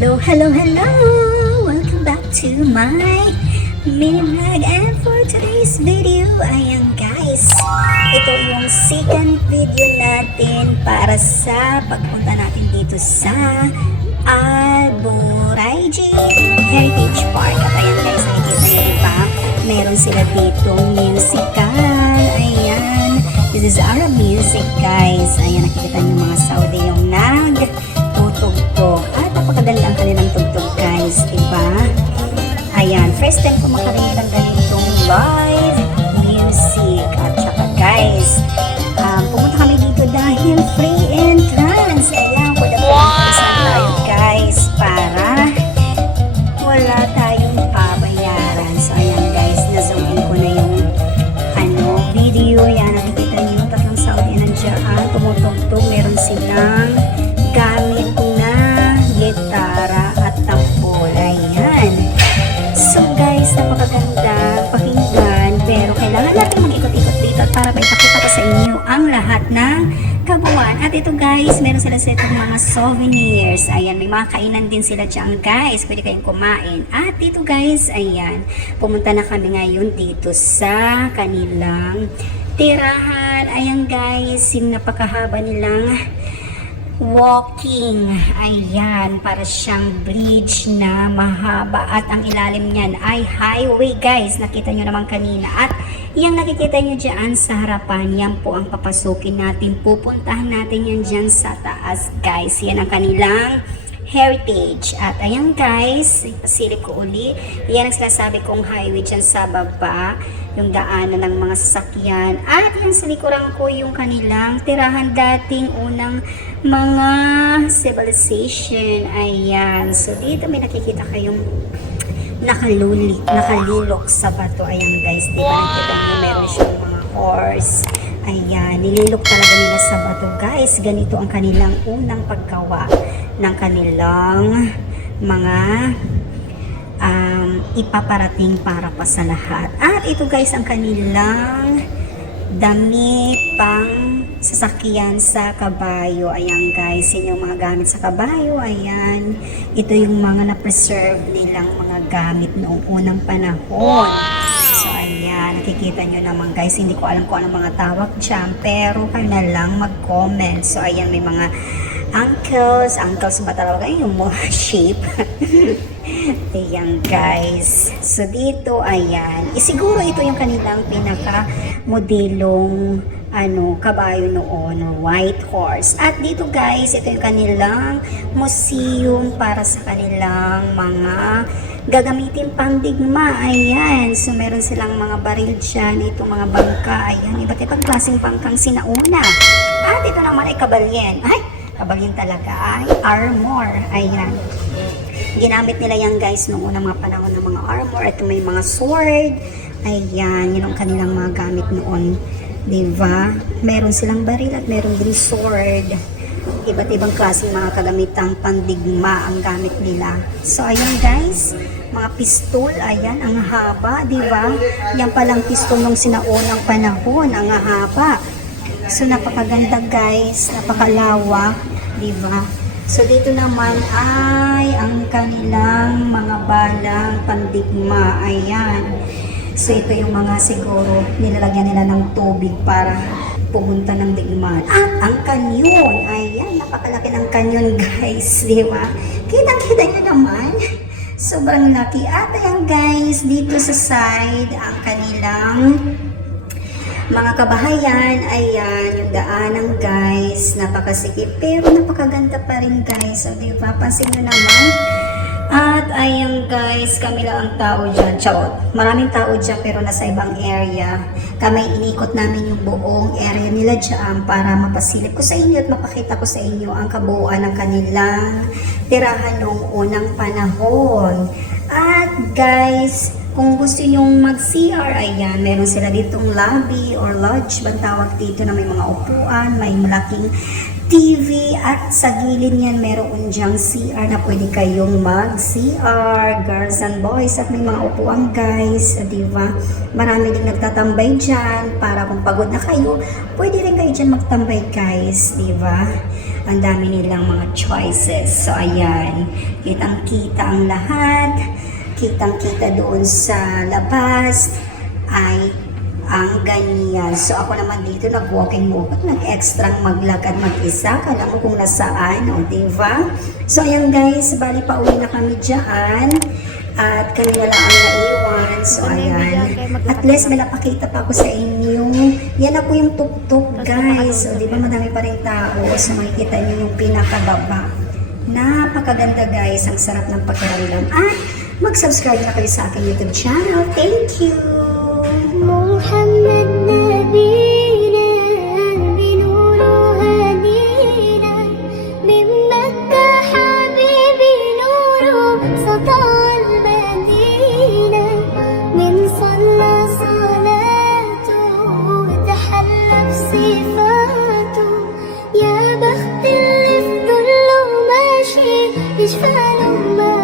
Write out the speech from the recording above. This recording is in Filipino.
Hello! Welcome back to my mini vlog, and for today's video, ayan guys, ito yung second video natin para sa pagpunta natin dito sa Alburaiji Heritage Park. At ayan guys, nakikita nyo diba, meron sila ditong musical. Ayan, this is Arab music guys. Ayan, nakikita nyo mga Saudi yung tutugtog. At napakaganda ang kanilang tugtog guys, diba? Ayan, first time ko makarinig ng ganitong live music. At saka guys, pumunta kami dito dahil free entrance. Ayan, for the tayo guys, para wala tayong pabayaran. So ayan guys, na-zoom in ko na yung video. Yan, nakikita niyo tatlong Saudi nandiyan tumutugtog. Meron silang gamit na gitara at tambol. Ayan. So guys, napakaganda pakinggan, pero kailangan natin mag-ikot-ikot dito para maipakita ko sa inyo ang lahat ng kabuuan. At ito guys, meron sila sa itong mga souvenirs. Ayan, may mga kainan din sila dyan guys, pwede kayong kumain. At dito guys, ayan, pumunta na kami ngayon dito sa kanilang tirahan. Ayan guys, yung napakahaba nilang walking. Ayan, para siyang bridge na mahaba at ang ilalim niyan ay highway guys. Nakita nyo naman kanina. At yung nakikita nyo dyan sa harapan, yan po ang papasukin natin. Pupuntahan natin yan dyan sa taas guys. Yan ang kanilang heritage. At ayan guys, pasilip ko uli. Yan ang sinasabi kong highway dyan sa baba, yung daanan ng mga sasakyan. At yan sa likuran ko yung kanilang tirahan dating unang mga civilization. Ayan. So dito may nakikita kayong nakalilok sa bato. Ayan guys, di ba nakita nyo meron siyang mga horse. Ayan, nililok talaga nila sa bato guys. Ganito ang kanilang unang paggawa ng kanilang mga ipaparating para pa sa lahat. At ito guys ang kanilang dami pang sasakyan sa kabayo. Ayan guys, yun yung mga gamit sa kabayo. Ayan, ito yung mga na-preserve nilang mga gamit noong unang panahon. So ayan, nakikita nyo naman guys, hindi ko alam kung anong mga tawag dyan, pero kayo na lang mag-comment. So ayan, may mga uncles ba talaga yung mga shape? Ayan guys, so dito ayan, siguro ito yung kanilang pinaka modelong kabayo noon, white horse. At dito guys, ito yung kanilang museum para sa kanilang mga gagamitin pangdigma. Ayan, so meron silang mga baril dyan, itong mga bangka. Ayan, iba't ibang klaseng bangkang sinauna. At ito naman ay kabalyen. Ay, kabalyen talaga ay armor. Ayan, ginamit nila yan guys noong unang mga panahon ng mga armor. Ito may mga sword. Ayan, yun ang kanilang mga gamit noon, diba? Meron silang baril at meron din sword. Iba't ibang klaseng mga kagamitang pandigma ang gamit nila. So ayan guys, mga pistol. Ayan, ang haba, diba? Yan palang pistol nung sinaunang panahon, ang haba. So napakaganda guys, napakalawak, diba? So dito naman ay ang kanilang mga balang pandigma. Ayan. So ito yung mga siguro nilalagyan nila ng tubig para pumunta ng digmaan. At ang kanyon. Ayan, napakalaki ng kanyon guys. Di ba? Kitang-kita nyo naman. Sobrang laki. At ayan guys, dito sa side, ang kanilang mga kabahayan. Ayan, yung daanan guys, napakasikip pero napakaganda pa rin guys. So diba, pansin nyo naman. At ayan guys, kami lang ang tao dyan. Charot, maraming tao dyan pero nasa ibang area. Kami inikot namin yung buong area nila dyan para mapasilip ko sa inyo at mapakita ko sa inyo ang kabuuan ng kanilang tirahan noong unang panahon. At guys, kung gusto nyong mag-CR, ayan, meron sila ditong lobby or lodge, bang tawag dito, na may mga upuan, may malaking TV, at sa gilid niyan meron dyang CR na pwede kayong mag-CR, girls and boys, at may mga upuan guys, diba? Marami din nagtatambay dyan para kung pagod na kayo, pwede rin kayo dyan magtambay guys, diba? Ang dami nilang mga choices. So, ayan. Kitang-kita ang lahat. Kitang-kita doon sa labas ay ang ganyan. So, ako naman dito nag-walking nag-extra maglakad mag-isa. Kala mo kung nasaan, o, diba? So, ayan guys, bali pa uwi na kami dyan. At kanina lang ang naiwan. So, ayan. At least may napakita pa ako sa inyo. Yan na po yung tuk-tuk, guys. So, di ba madami pa rin tao. So, makikita nyo yung pinakababa. Napakaganda, guys. Ang sarap ng pagkaramdam. At mag-subscribe na kayo sa aking YouTube channel. Thank you! محمد نبينا بنور هدينا من مكة حبيبي نوره سطع المدينة من صلى صلاته وتحلى بصفاته يا بخت اللي في ظله ماشي يشفى له